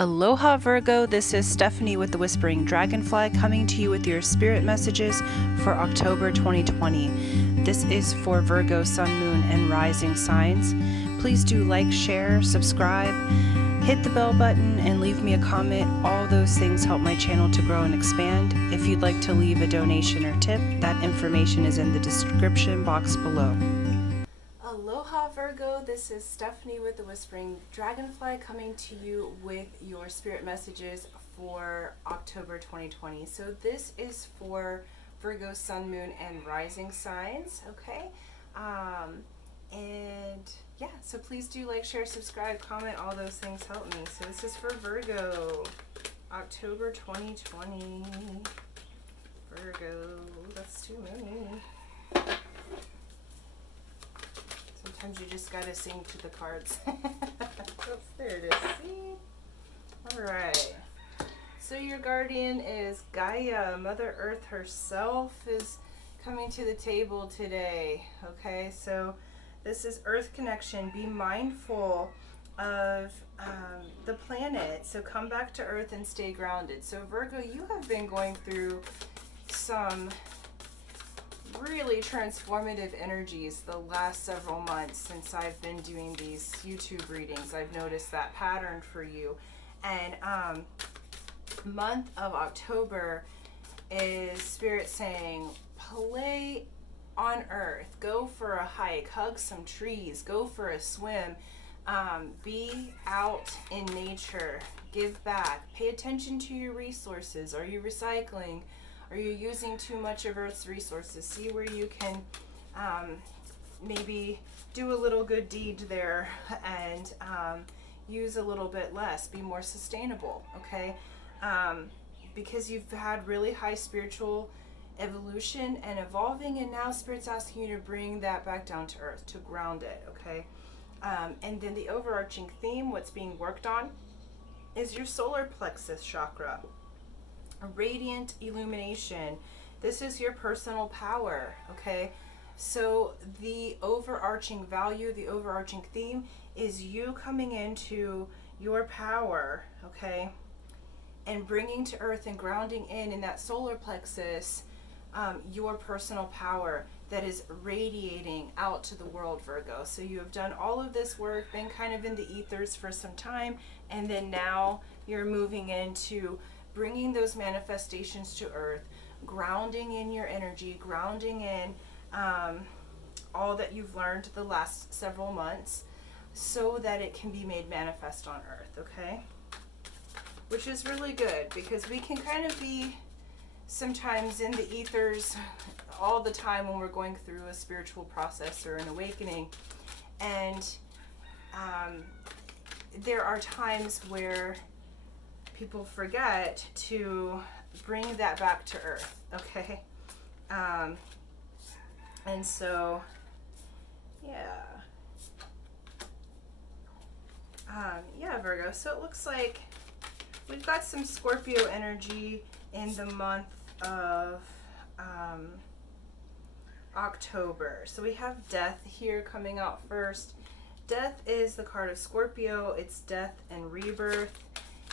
Aloha Virgo, this is Stephanie with the Whispering Dragonfly coming to you with your spirit messages for October 2020. This is for Virgo, Sun, Moon, and Rising signs. Please do like, share, subscribe, hit the bell button, and leave me a comment. All those things help my channel to grow and expand. If you'd like to leave a donation or tip, that information is in the description box below. Aloha Virgo, this is Stephanie with the Whispering Dragonfly coming to you with your spirit messages for October 2020. So this is for Virgo, Sun, Moon, and Rising signs, okay? And yeah, so please do like, share, subscribe, comment, all those things help me. So this is for Virgo, October 2020. Virgo, that's too many. Sometimes you just gotta sing to the cards. Oops, there it is. See? Alright. So your guardian is Gaia. Mother Earth herself is coming to the table today. Okay, so this is Earth connection. Be mindful of the planet. So come back to Earth and stay grounded. So Virgo, you have been going through some really transformative energies the last several months since I've been doing these YouTube readings. I've noticed that pattern for you. And month of October is Spirit saying, play on Earth, go for a hike, hug some trees, go for a swim, be out in nature, give back, pay attention to your resources. Are you recycling? Are you using too much of Earth's resources? See where you can maybe do a little good deed there and use a little bit less, be more sustainable, okay? Because you've had really high spiritual evolution and evolving, and now Spirit's asking you to bring that back down to Earth, to ground it, okay? And then the overarching theme, what's being worked on, is your solar plexus chakra. Radiant illumination. This is your personal power, okay? So the overarching value, the overarching theme is you coming into your power, okay? And bringing to Earth and grounding in that solar plexus your personal power that is radiating out to the world, Virgo. So you have done all of this work, been kind of in the ethers for some time, and then now you're moving into bringing those manifestations to Earth, grounding in your energy, grounding in all that you've learned the last several months so that it can be made manifest on Earth, okay? Which is really good because we can kind of be sometimes in the ethers all the time when we're going through a spiritual process or an awakening. And there are times where people forget to bring that back to Earth, okay? And so, yeah. Yeah, Virgo. So it looks like we've got some Scorpio energy in the month of October. So we have death here coming out first. Death is the card of Scorpio. It's death and rebirth.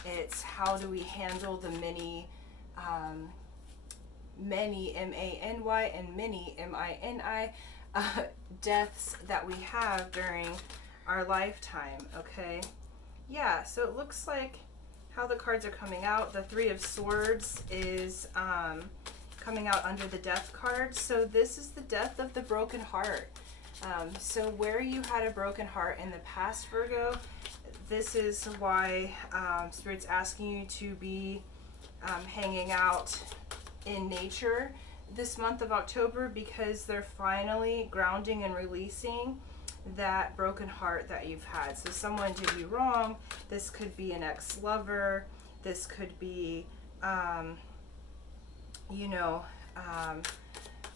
It's how do we handle the many M-A-N-Y and many M-I-N-I deaths that we have during our lifetime, okay? Yeah, so it looks like how the cards are coming out. The Three of Swords is coming out under the Death card. So this is the death of the broken heart. So where you had a broken heart in the past, Virgo, this is why Spirit's asking you to be hanging out in nature this month of October, because they're finally grounding and releasing that broken heart that you've had. So someone did you wrong. This could be an ex-lover. This could be, you know,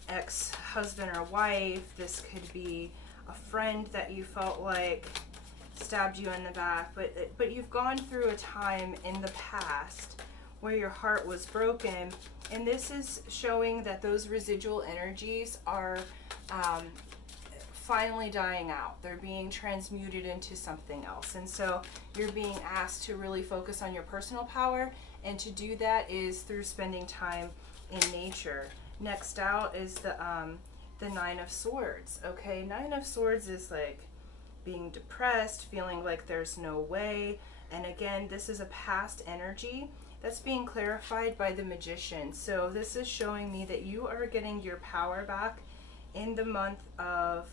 ex-husband or wife. This could be a friend that you felt like stabbed you in the back. But you've gone through a time in the past where your heart was broken, and this is showing that those residual energies are finally dying out. They're being transmuted into something else. And so you're being asked to really focus on your personal power, and to do that is through spending time in nature. Next out is the Nine of Swords. Okay, Nine of Swords is like being depressed, feeling like there's no way. And again, this is a past energy that's being clarified by the Magician. So this is showing me that you are getting your power back in the month of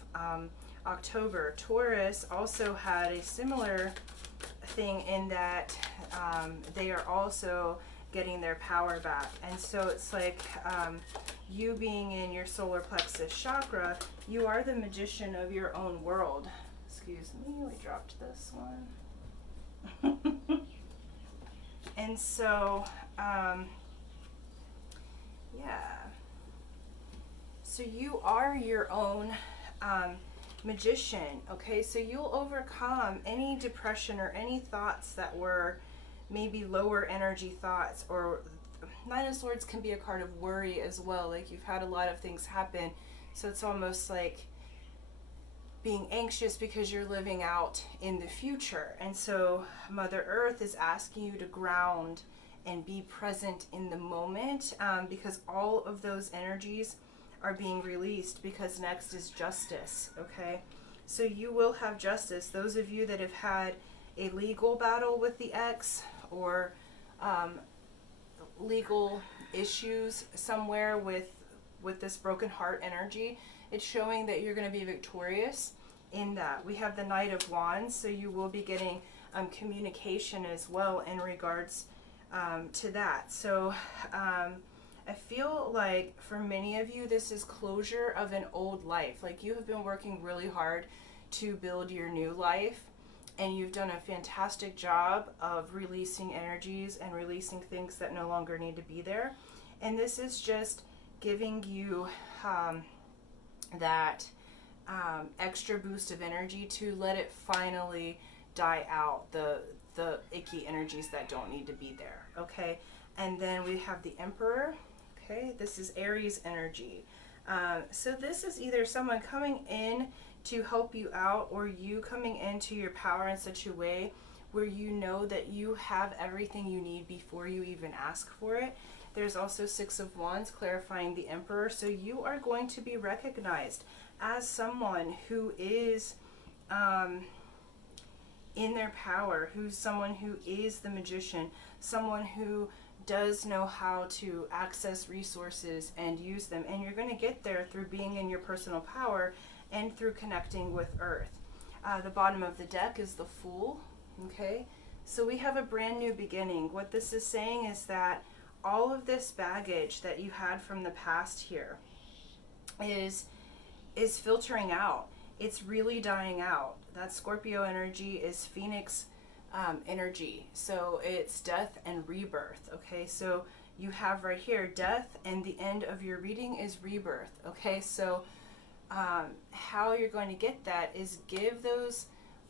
October. Taurus also had a similar thing in that they are also getting their power back. And so it's like you being in your solar plexus chakra, you are the magician of your own world. Excuse me, we dropped this one. And so, yeah. So you are your own magician, okay? So you'll overcome any depression or any thoughts that were maybe lower energy thoughts. Or Nine of Swords can be a card of worry as well. Like you've had a lot of things happen. So it's almost like being anxious because you're living out in the future. And so Mother Earth is asking you to ground and be present in the moment, because all of those energies are being released, because next is justice, okay? So you will have justice. Those of you that have had a legal battle with the ex, or legal issues somewhere with this broken heart energy, it's showing that you're going to be victorious in that. We have the Knight of Wands, so you will be getting communication as well in regards to that. So I feel like for many of you, this is closure of an old life. Like you have been working really hard to build your new life, and you've done a fantastic job of releasing energies and releasing things that no longer need to be there. And this is just giving you that extra boost of energy to let it finally die out, the icky energies that don't need to be there, okay? And then we have the Emperor. Okay, this is Aries energy. So this is either someone coming in to help you out, or you coming into your power in such a way where you know that you have everything you need before you even ask for it. There's also Six of Wands clarifying the Emperor. So you are going to be recognized as someone who is in their power, who's someone who is the magician, someone who does know how to access resources and use them. And you're going to get there through being in your personal power and through connecting with Earth. The bottom of the deck is the Fool. Okay, so we have a brand new beginning. What this is saying is that all of this baggage that you had from the past here is filtering out. It's really dying out. That Scorpio energy is Phoenix energy. So it's death and rebirth. Okay, so you have right here death, and the end of your reading is rebirth. Okay, so how you're going to get that is give those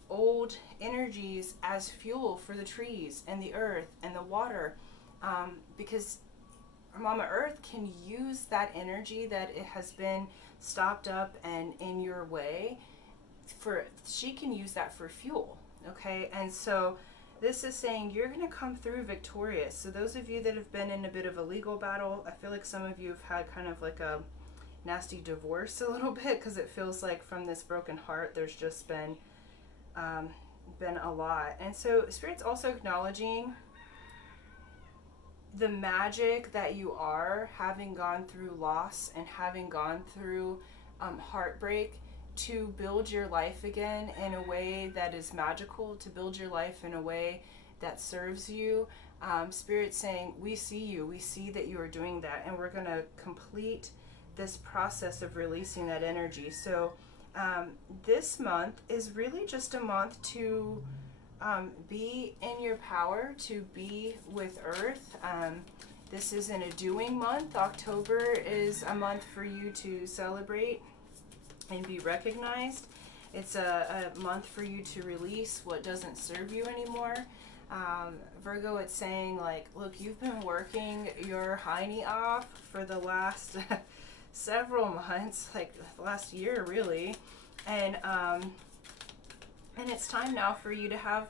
old energies as fuel for the trees and the earth and the water, because Mama Earth can use that energy that it has been stopped up and in your way. She can use that for fuel. Okay, and so this is saying you're going to come through victorious. So those of you that have been in a bit of a legal battle, I feel like some of you have had kind of like a nasty divorce a little bit, because it feels like from this broken heart there's just been a lot. And so Spirit's also acknowledging the magic that you are, having gone through loss and having gone through heartbreak, to build your life again in a way that is magical, to build your life in a way that serves you. Spirit's saying, we see you, we see that you are doing that, and we're going to complete this process of releasing that energy. So this month is really just a month to be in your power, to be with Earth. This isn't a doing month. October is a month for you to celebrate and be recognized. It's a month for you to release what doesn't serve you anymore. Virgo, it's saying like, look, you've been working your hiney off for the last several months, like the last year really, And it's time now for you to have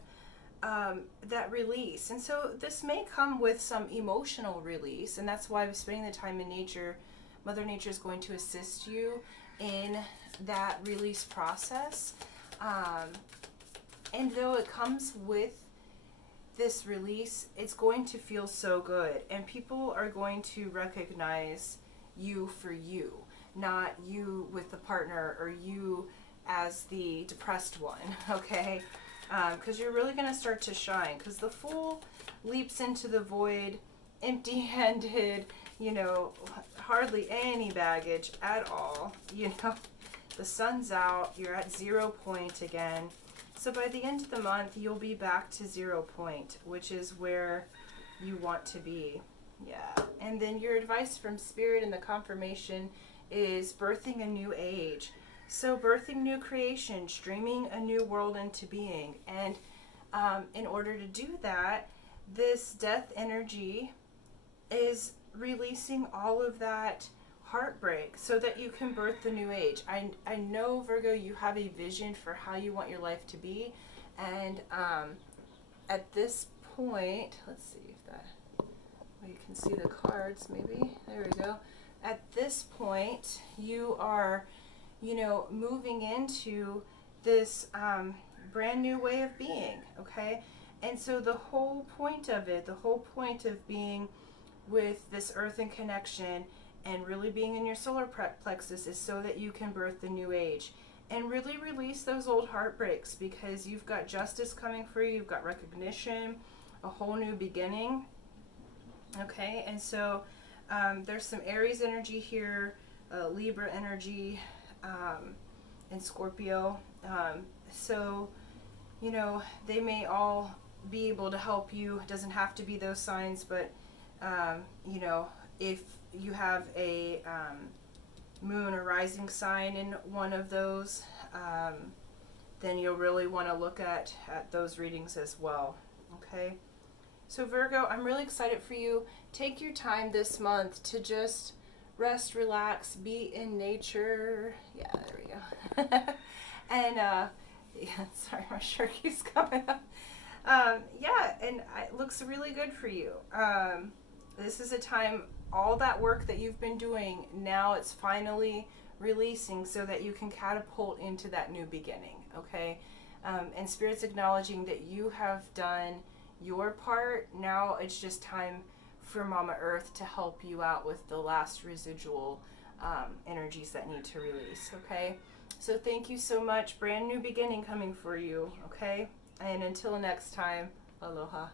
that release. And so this may come with some emotional release, and that's why spending the time in nature, Mother Nature is going to assist you in that release process. And though it comes with this release, it's going to feel so good, and people are going to recognize you for you, not you with the partner or you as the depressed one, okay? Because you're really going to start to shine, because the Fool leaps into the void empty-handed, you know, hardly any baggage at all, you know. The sun's out, you're at 0 point again. So by the end of the month, you'll be back to 0 point, which is where you want to be. Yeah. And then your advice from Spirit and the confirmation is birthing a new age. So birthing new creation, streaming a new world into being. And in order to do that, this death energy is releasing all of that heartbreak so that you can birth the new age. I know, Virgo, you have a vision for how you want your life to be. And at this point, let's see if that, well, you can see the cards maybe. There we go. At this point, you are, you know, moving into this brand new way of being, okay? And so the whole point of it, the whole point of being with this earthen connection and really being in your solar plexus is so that you can birth the new age and really release those old heartbreaks, because you've got justice coming for you, you've got recognition, a whole new beginning, okay? And so there's some Aries energy here, Libra energy, and Scorpio. So, you know, they may all be able to help you. It doesn't have to be those signs, but, you know, if you have a moon or rising sign in one of those, then you'll really want to look at those readings as well, okay? So Virgo, I'm really excited for you. Take your time this month to just rest, relax, be in nature. Yeah, there we go. And, yeah, sorry, my shirt keeps coming up. Yeah, and it looks really good for you. This is a time, all that work that you've been doing, now it's finally releasing so that you can catapult into that new beginning, okay? And Spirit's acknowledging that you have done your part. Now it's just time for Mama Earth to help you out with the last residual energies that need to release, okay? So thank you so much. Brand new beginning coming for you, okay? And until next time, aloha.